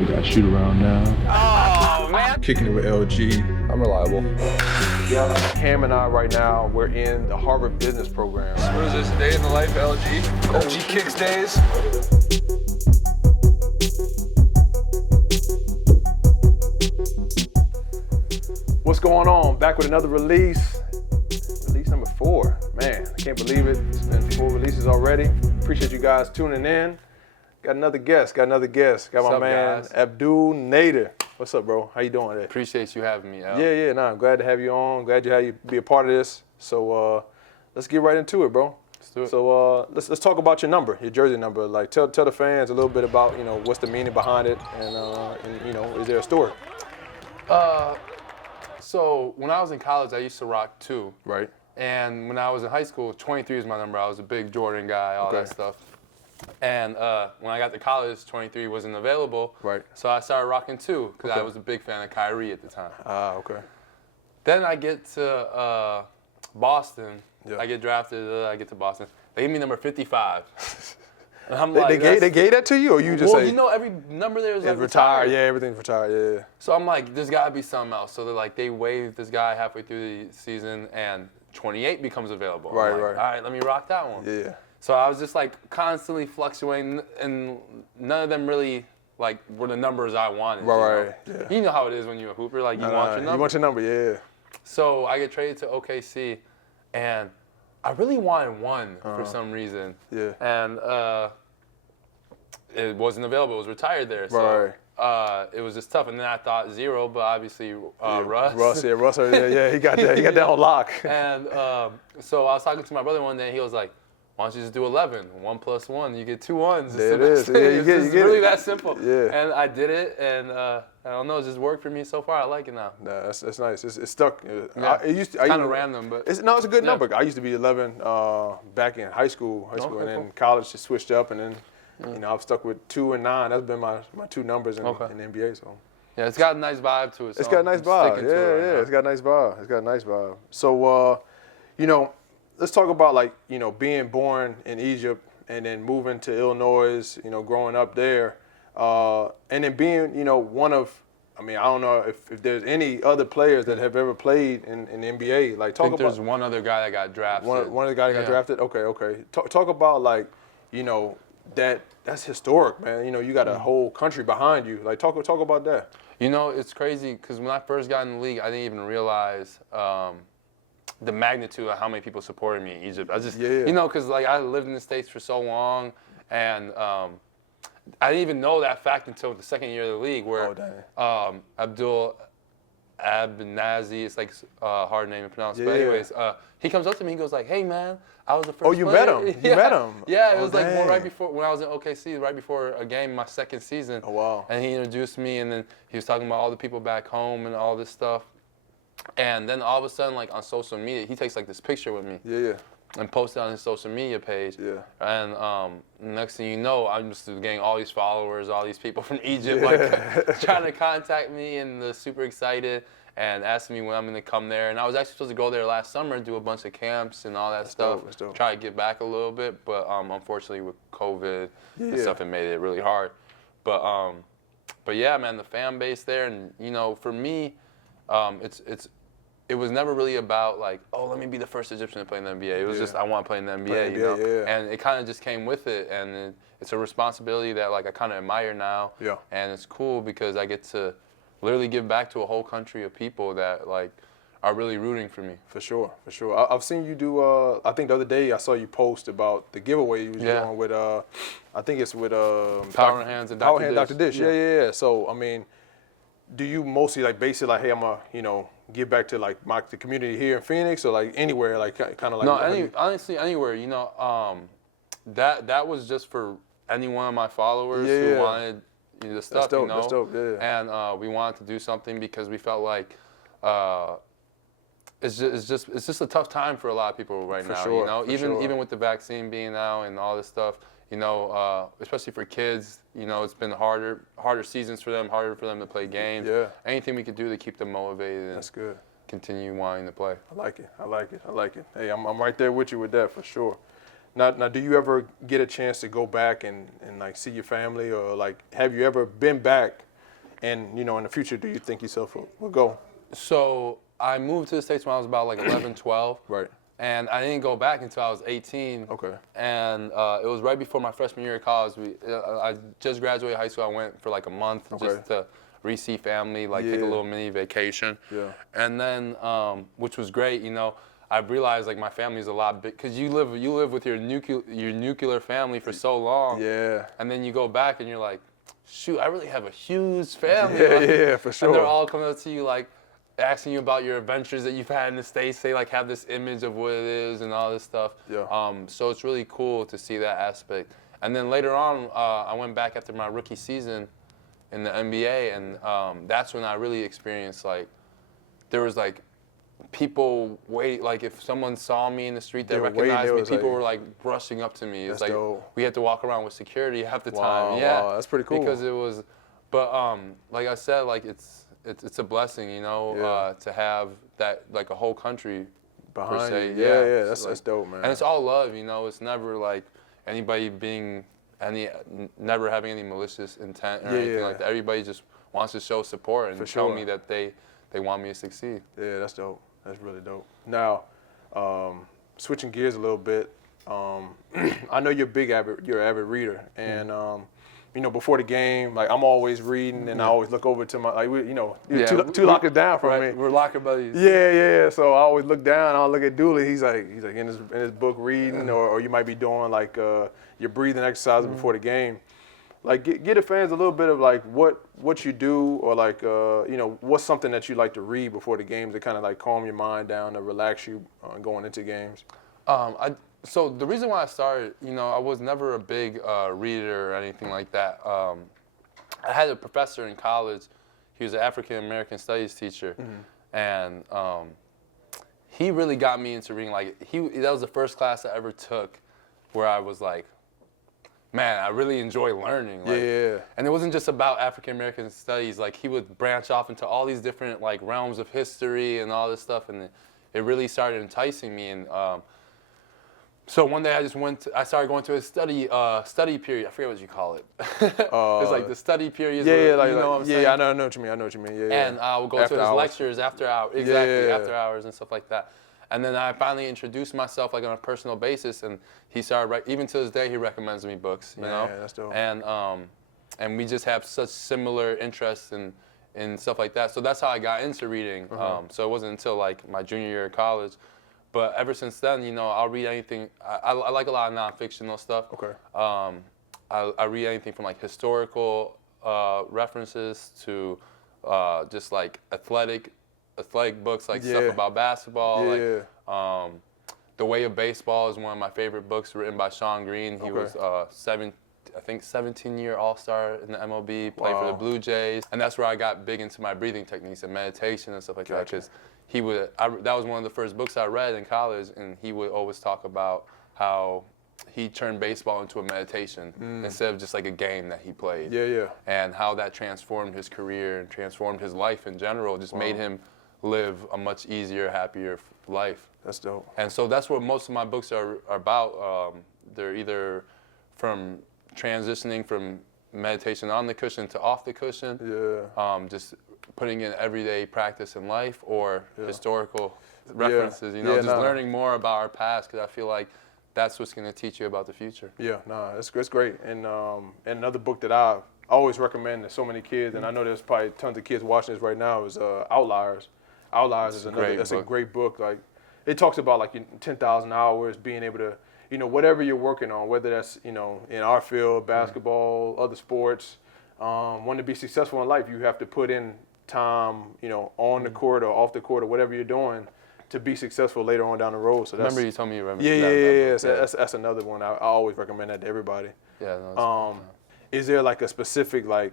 We got shoot around now. Oh, man. Kicking it with LG. I'm reliable. Yeah, Cam and I right now, we're in the Harvard Business Program. What is this, day in the life, LG? LG Kicks days. What's going on? Back with another release. Release number 4. Man, I can't believe it. It's been 4 releases already. Appreciate you guys tuning in. Got another guest. Got my man, guys? Abdel Nader. What's up, bro? How you doing today? Appreciate you having me, Al. Yeah, I'm glad to have you on. Glad you be a part of this. So let's get right into it, bro. Let's do it. So let's talk about your number, your jersey number. Like tell the fans a little bit about what's the meaning behind it, and is there a story? So when I was in college, I used to rock 2. Right. And when I was in high school, 23 was my number. I was a big Jordan guy, all that stuff. And when I got to college, 23 wasn't available. Right. So I started rocking 2 because I was a big fan of Kyrie at the time. Ah, okay. Then I get to Boston. Yeah. I get drafted. I get to Boston. They give me number 55. And I'm They gave that to you, or you just say? Every number there is like retired. Yeah, everything's retired. Yeah. So I'm like, there's got to be something else. So they waived this guy halfway through the season, and 28 becomes available. Right. All right, let me rock that one. Yeah. So I was just like constantly fluctuating, and none of them really were the numbers I wanted. Right. Yeah. You know how it is when you're a hooper, want your number. You want your number, yeah. So I get traded to OKC, and I really wanted 1 for some reason. Yeah. And it wasn't available. It was retired there. Right. So it was just tough. And then I thought 0, but obviously Russ. Russ, he got that. He got that on lock. And so I was talking to my brother one day, and he was like, why don't you just do 11? 1 plus 1, you get 2 1s. There it is. Yeah, you get it's really it. that simple. Yeah. And I did it, and I don't know, it just worked for me so far. I like it now. Nah, that's nice. It's stuck. Yeah. It's kind of random, but it's a good number. I used to be 11 back in high school, and then college just switched up, and then I've stuck with 2 and 9. That's been my 2 numbers in the NBA. So yeah, it's got a nice vibe to it. So it's got a nice vibe. Yeah. It's got a nice vibe. So let's talk about being born in Egypt and then moving to Illinois, growing up there, and then being, one of, I don't know if there's any other players that have ever played in the NBA. I think there's one other guy that got drafted. One of the guys that got drafted? Okay. Talk about that's historic, man. You got a whole country behind you. Talk about that. It's crazy because when I first got in the league, I didn't even realize the magnitude of how many people supported me in Egypt. I just, because I lived in the States for so long, and I didn't even know that fact until the second year of the league, where Abdel Nader, it's a hard name to pronounce, but anyways, he comes up to me, he goes hey man, I was the first you player. met him? You met him? Yeah, it was right before, when I was in OKC, right before a game, my second season. Oh, wow. And he introduced me, and then he was talking about all the people back home and all this stuff. And then all of a sudden, on social media, he takes this picture with me. Yeah. And posts it on his social media page. Yeah. And next thing you know, I'm just getting all these followers, all these people from Egypt, trying to contact me, and they're super excited and asking me when I'm going to come there. And I was actually supposed to go there last summer, do a bunch of camps and all that stuff, try to get back a little bit. But unfortunately, with COVID and stuff, it made it really hard. But yeah, man, the fan base there, and for me, it was never really about let me be the first Egyptian to play in the NBA. It was just I want to play in the NBA, and it kind of just came with it, and it's a responsibility that I kind of admire now. Yeah. And it's cool because I get to literally give back to a whole country of people that are really rooting for me. For sure. I've seen you do. I think the other day I saw you post about the giveaway you was doing with. I think it's with Power Hands and Dr. Dish. Yeah. So do you mostly base it hey, I'm gonna give back to the community here in Phoenix, or anywhere kind of No, honestly anywhere. That was just for any one of my followers who wanted the stuff. That's dope. Yeah. And we wanted to do something because we felt it's just a tough time for a lot of people right now. Even with the vaccine being out and all this stuff. Especially for kids, it's been harder seasons for them, harder for them to play games. Yeah. Anything we could do to keep them motivated. That's good. Continue wanting to play. I like it. Hey, I'm right there with you with that for sure. Now, do you ever get a chance to go back and see your family, or have you ever been back And, you know, in the future, do you think yourself will go? So I moved to the States when I was about like 11, 12. Right. And I didn't go back until I was 18. Okay. And it was right before my freshman year of college. I just graduated high school. I went for like a month just to re-see family, like take a little mini vacation. Yeah. And then, which was great, you know, I realized like my family's a lot big, because you live with your nuclear family for so long. Yeah. And then you go back and you're like, shoot, I really have a huge family. Yeah, like, yeah, for sure. And they're all coming up to you like, asking you about your adventures that you've had in the States. They like have this image of what it is and all this stuff. Yeah. So it's really cool to see that aspect. And then later on, I went back after my rookie season in the NBA, and that's when I really experienced like, there was like people like if someone saw me in the street, they recognized me. People were like brushing up to me. It's like dope. we had to walk around with security half the time. Yeah, wow, that's pretty cool. Because it was, but like I said, like it's a blessing, you know, to have that, like a whole country behind per se. you. Yeah, that's dope, man. And it's all love, you know. It's never like anybody never having any malicious intent or anything like that. Everybody just wants to show support and tell me that they want me to succeed. Yeah, that's dope. That's really dope. Now, switching gears a little bit, I know you're an avid reader, and you know, before the game, like I'm always reading, and I always look over to my, like, you know, two lockers down from me. We're locker buddies. Yeah. So I always look down, and I'll look at Dooley. He's like in his book reading, or you might be doing like your breathing exercises before the game. Like get the fans a little bit of like what you do, or like you know, what's something that you like to read before the games to kind of like calm your mind down, to relax you going into games. So the reason why I started, you know, I was never a big reader or anything like that. I had a professor in college. He was an African American studies teacher, and he really got me into reading. Like that was the first class I ever took where I was like, man, I really enjoy learning. Like, yeah. And it wasn't just about African American studies. Like he would branch off into all these different like realms of history and all this stuff, and it really started enticing me. And so one day I started going to a study period. I forget what you call it. It's like the study period. Yeah, like, you know what I'm saying? Yeah, I know what you mean. Yeah. And I would go to his lectures after hours. Exactly, after hours and stuff like that. And then I finally introduced myself like on a personal basis, and he started, even to this day, he recommends me books, you know? That's dope. And we just have such similar interests in stuff like that. So that's how I got into reading. So it wasn't until like my junior year of college. But ever since then, you know, I'll read anything. I like a lot of non-fictional stuff. Okay. I read anything from like historical references to just like athletic books, like stuff about basketball. Yeah. Like The Way of Baseball is one of my favorite books, written by Sean Green. He was 17-year All-Star in the MLB, played for the Blue Jays, and that's where I got big into my breathing techniques and meditation and stuff like that. Because that was one of the first books I read in college, and he would always talk about how he turned baseball into a meditation instead of just like a game that he played. Yeah. And how that transformed his career and transformed his life in general, just made him live a much easier, happier life. That's dope. And so that's what most of my books are about. They're either from transitioning from meditation on the cushion to off the cushion, just putting in everyday practice in life, or historical references, you know, learning more about our past, because I feel like that's what's going to teach you about the future. Yeah, it's great. And another book that I always recommend to so many kids, and I know there's probably tons of kids watching this right now, is Outliers. Outliers is a great book. Like, it talks about like 10,000 hours, being able to, you know, whatever you're working on, whether that's, you know, in our field, basketball, other sports, want to be successful in life, you have to put in time, you know, on the court or off the court or whatever you're doing to be successful later on down the road. So remember you told me you remember. Yeah. That's another one. I always recommend that to everybody. Yeah. No, is there like a specific, like,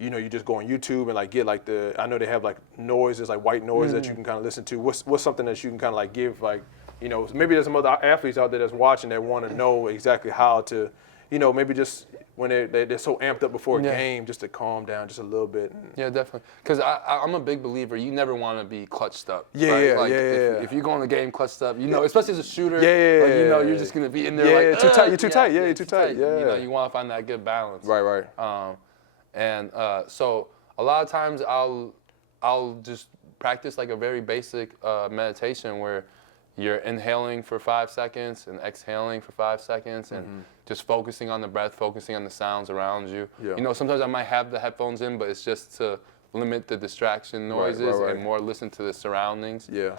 you know, you just go on YouTube and like get like I know they have like noises, like white noise that you can kind of listen to. What's something that you can kind of like give, like, you know, maybe there's some other athletes out there that's watching that want to know exactly how to, you know, maybe just when they're so amped up before a game, just to calm down just a little bit. Yeah, definitely. Because I'm a big believer, you never want to be clutched up. Yeah, right? If you go in the game clutched up, you know, especially as a shooter, you know, you're just going to be in there like, too tight. You're too tight. Yeah, you're too tight. Yeah. You know, you want to find that good balance. Right. So a a lot of times I'll just practice like a very basic meditation where you're inhaling for 5 seconds and exhaling for 5 seconds and just focusing on the breath, focusing on the sounds around you. Yeah. You know, sometimes I might have the headphones in, but it's just to limit the distraction noises right. and more listen to the surroundings. Yeah.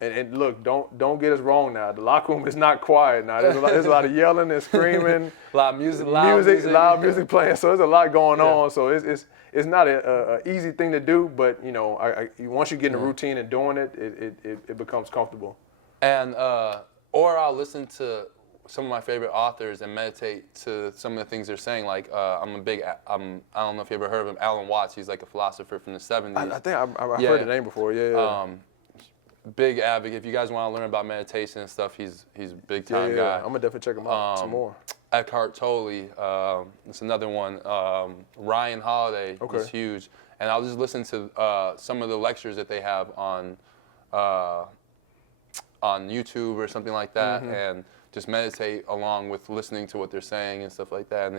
And look, don't get us wrong now. The locker room is not quiet now. There's a lot of yelling and screaming. A lot of music, loud music playing. So there's a lot going on. So it's not an easy thing to do, but you know, once you get in the routine and doing it, it becomes comfortable. And or I'll listen to some of my favorite authors and meditate to some of the things they're saying. Like I don't know if you ever heard of him, Alan Watts. He's like a philosopher from the 70s. I think I've heard the name before. Yeah. Big advocate. If you guys want to learn about meditation and stuff, he's a big time guy. I'm gonna definitely check him out some more. Eckhart Tolle, it's another one. Ryan Holiday is huge, and I'll just listen to some of the lectures that they have on YouTube or something like that, and just meditate along with listening to what they're saying and stuff like that.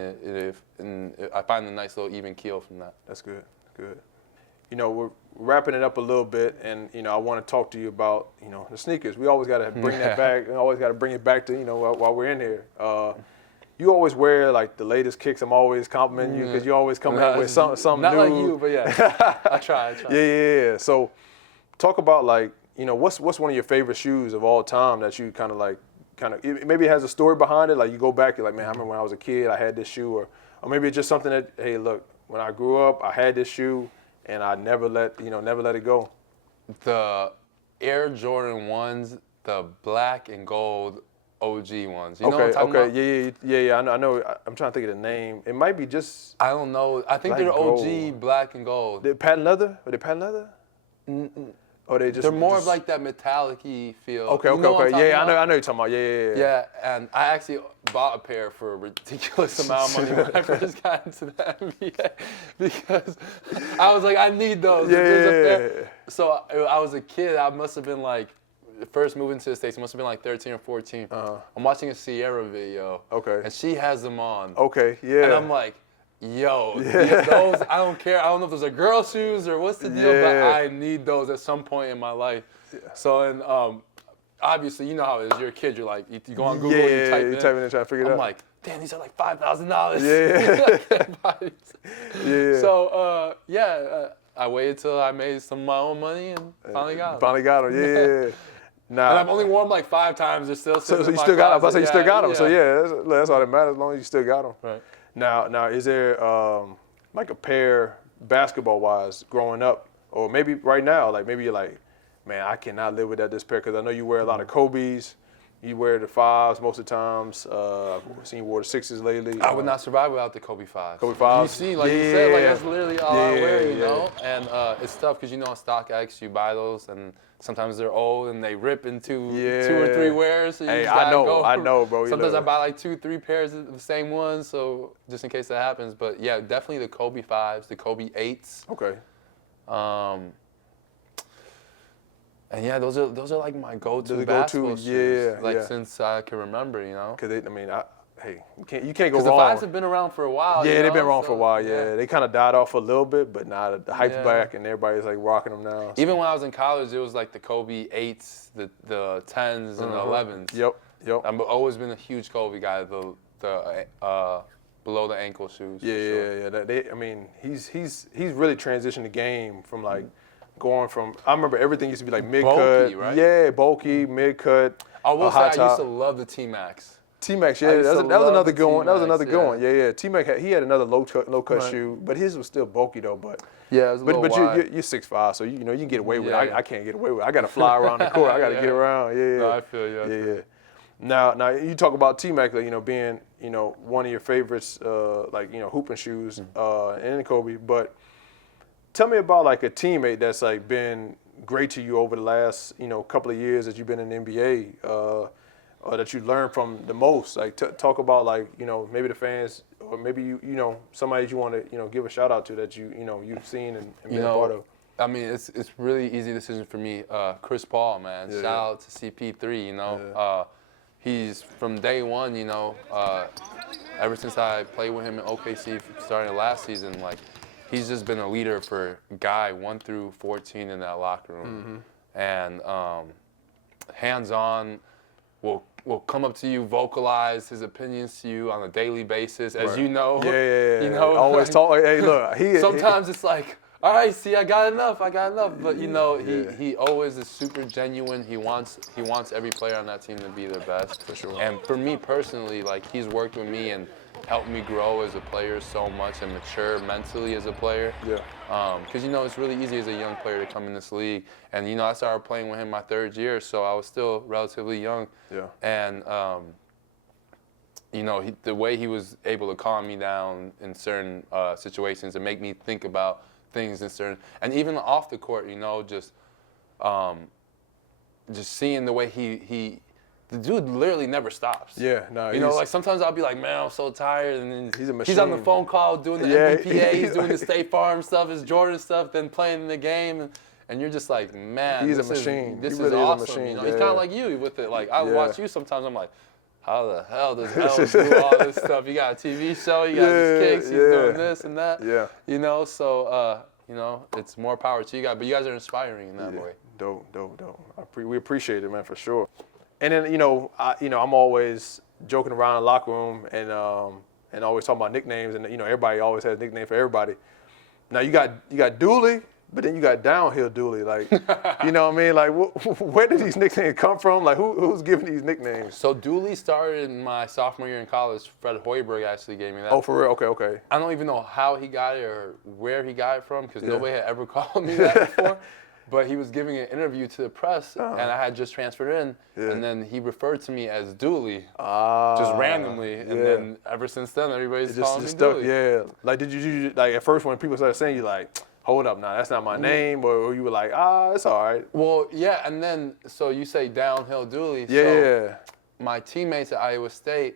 And I find a nice little even keel from that. That's good. Good. You know, we're wrapping it up a little bit, and you know, I want to talk to you about the sneakers. We always got to bring that back. We always got to bring it back to while we're in here. You always wear like the latest kicks. I'm always complimenting you because you always come in with something not new. Not like you, but yeah, I try. Yeah. So, talk about like what's one of your favorite shoes of all time that you kind of maybe it has a story behind it. Like you go back, you're like, man, I remember when I was a kid, I had this shoe, or maybe it's just something that, hey, look, when I grew up, I had this shoe. And I never let it go. The Air Jordan 1s, the black and gold OG ones. You know what I'm talking about? Yeah. I know. I'm trying to think of the name. It might be just. I don't know. I think they're OG black and gold. They're patent leather? Are they patent leather? Or they just? They're more of like that metallic-y feel. Okay. Yeah, I know you're talking about. Yeah. Yeah, and I actually bought a pair for a ridiculous amount of money when I first got into the NBA because I was like, I need those. Yeah. So I was a kid. I must have been like, first moving to the States, I must have been like 13 or 14. I'm watching a Sierra video. Okay. And she has them on. Okay, yeah. And I'm like, yo, those, I don't care. I don't know if those are girl shoes or what's the deal, but I need those at some point in my life. Yeah. So, and obviously, you know how it is. You're a kid. You're like, you go on Google, you type in, trying to figure it out. I'm like, damn, these are like $5,000. Yeah. So, I waited till I made some of my own money and finally got them. Finally got them, yeah. Now, and I've only worn them like 5 times. They're still so in you my still got them. I closet. say you still got them. So that's all that matters, as long as you still got them. Right. Now, is there like a pair basketball-wise growing up, or maybe right now, like maybe you're like, man, I cannot live without this pair because I know you wear a lot of Kobe's. You wear the 5s most of the times. I've seen you wore the 6s lately. I would not survive without the Kobe 5s. Kobe 5s. You see, like you said, like that's literally all I wear, you know? And it's tough because, on StockX, you buy those and sometimes they're old and they rip into 2 or 3 wears. So you I know, bro. Sometimes I buy like 2, 3 pairs of the same ones, so just in case that happens. But yeah, definitely the Kobe 5s, the Kobe 8s. Okay. And yeah, those are like my go-to basketball shoes. Since I can remember, Because you can't go wrong. Because the 5s have been around for a while. Yeah, they've been around for a while. Yeah, they kind of died off a little bit, but now the hype's back and everybody's like rocking them now. So. Even when I was in college, it was like the Kobe 8s, the 10s, and the 11s. Yep. I've always been a huge Kobe guy. The below the ankle shoes. Yeah. He's really transitioned the game from like. Going from, I remember everything used to be like mid-cut. Bulky, right? Yeah, bulky, mid-cut. I will say I used to love the T-Max. T-Max, yeah, that was another good one. That was another good one. Yeah. T-Max, he had another low-cut shoe, but his was still bulky though. But yeah, it was a little wide. You're 6'5", so you can get away with it. I can't get away with it. I got to fly around the court. I got to get around. Yeah. No, I feel you. Yeah. Now you talk about T-Max, being one of your favorites, hooping shoes, and Kobe, but. Tell me about like a teammate that's like been great to you over the last couple of years that you've been in the NBA, or that you learned from the most. Like talk about like maybe the fans, or maybe you somebody you want to give a shout out to that you've seen and been a part of. I mean, it's really easy decision for me. Chris Paul, man, shout out to CP3. He's from day one. Ever since I played with him in OKC starting last season, like. he's just been a leader for guy 1 through 14 in that locker room, and hands-on, will come up to you, vocalize his opinions to you on a daily basis, as you know. Yeah. You know, always talk. Hey, look. Sometimes it's like, all right, see, I got enough. But you know, he always is super genuine. He wants every player on that team to be their best. For sure. And for me personally, like, he's worked with me and helped me grow as a player so much and mature mentally as a player. Yeah. Because, you know, it's really easy as a young player to come in this league. And, you know, I started playing with him my 3rd year, so I was still relatively young. Yeah. And, you know, the way he was able to calm me down in certain situations and make me think about things in certain, and even off the court, you know, just seeing the way the dude literally never stops. Yeah, no. You know, like sometimes I'll be like, man, I'm so tired, and then he's a machine. He's on the phone call doing the Yeah, MVPA, he's doing the State Farm stuff, his Jordan stuff, then playing in the game, and you're just like, man, he's this a machine. This He is really is a awesome. machine. You know, Yeah. he's kind of like you with it. Like I watch you sometimes, I'm like, how the hell does Ellis do all this stuff? You got a TV show, you got his kicks, he's doing this and that. Yeah. You know, so you know, it's more power to you guys, but you guys are inspiring in that way. Dope. We appreciate it, man, for sure. And then, you know, I'm always joking around in the locker room and always talking about nicknames, and you know, everybody always has a nickname for everybody. Now you got Dooley, but then you got Downhill Dooley. Like, you know what I mean? Like, where did these nicknames come from? Like, who's giving these nicknames? So Dooley started in my sophomore year in college. Fred Hoiberg actually gave me that. Oh, for real? Okay. I don't even know how he got it or where he got it from because nobody had ever called me that before. But he was giving an interview to the press, and I had just transferred in, and then he referred to me as Dooley, just randomly, and then ever since then, everybody's calling me Dooley. Yeah. Like, did you like at first when people started saying you like, hold up, now that's not my name, or you were like, it's all right. Well, yeah, and then so you say Downhill Dooley. Yeah. So my teammates at Iowa State,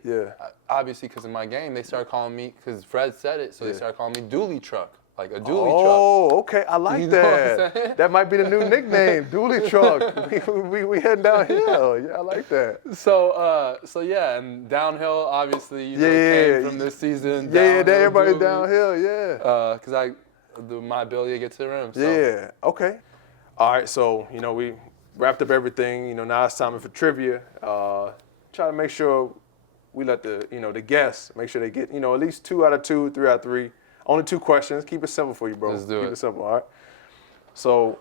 obviously because of my game, they started calling me because Fred said it, so they started calling me Dooley Truck. Like a Dooley truck. Oh, okay. I like You know what I'm that. saying? That might be the new nickname, Dooley Truck. we heading downhill. Yeah, I like that. So yeah, and Downhill obviously you know, came from this season. Yeah, everybody's Dooley, downhill. Yeah. Because my ability to get to the rim. So. Yeah. Okay. All right. So you know we wrapped up everything. You know now it's time for trivia. Try to make sure we let the guests make sure they get at least 2 out of 2, 3 out of 3. Only 2 questions. Keep it simple for you, bro. Let's do it. Keep it simple, all right? So,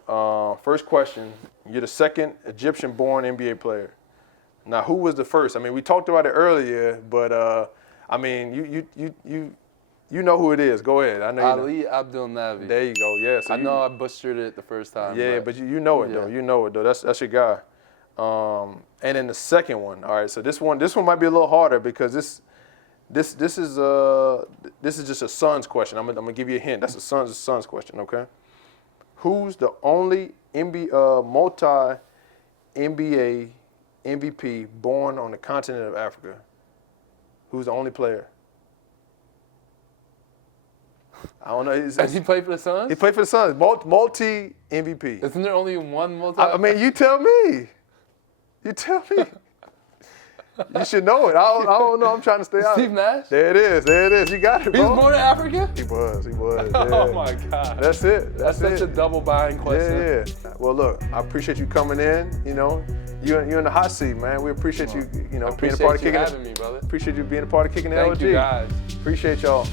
first question. You're the second Egyptian-born NBA player. Now, who was the first? I mean, we talked about it earlier, but, I mean, you know who it is. Go ahead. I know Ali Abdel Nader. There you go, yeah. So I know I butchered it the first time. Yeah, but you know it, though. You know it, though. That's your guy. And then the second one, all right, so this one might be a little harder because this is just a Suns question. I'm gonna give you a hint. That's a Suns question, okay? Who's the only multi-NBA MVP born on the continent of Africa? Who's the only player? I don't know. And he played for the Suns? He played for the Suns. Multi MVP. Isn't there only one multi? I mean, you tell me. You tell me. You should know it. I don't know. I'm trying to stay out. Steve Nash? There it is. You got it, He bro. was born in Africa? He was. Yeah. Oh my God. That's it. That's such a double bind question. Yeah. Well, look, I appreciate you coming in. You know, you're in the hot seat, man. We appreciate you. Being a part of Kickin. Having me, brother. Appreciate you being a part of Kickin' LG. Thank you, guys. Appreciate y'all.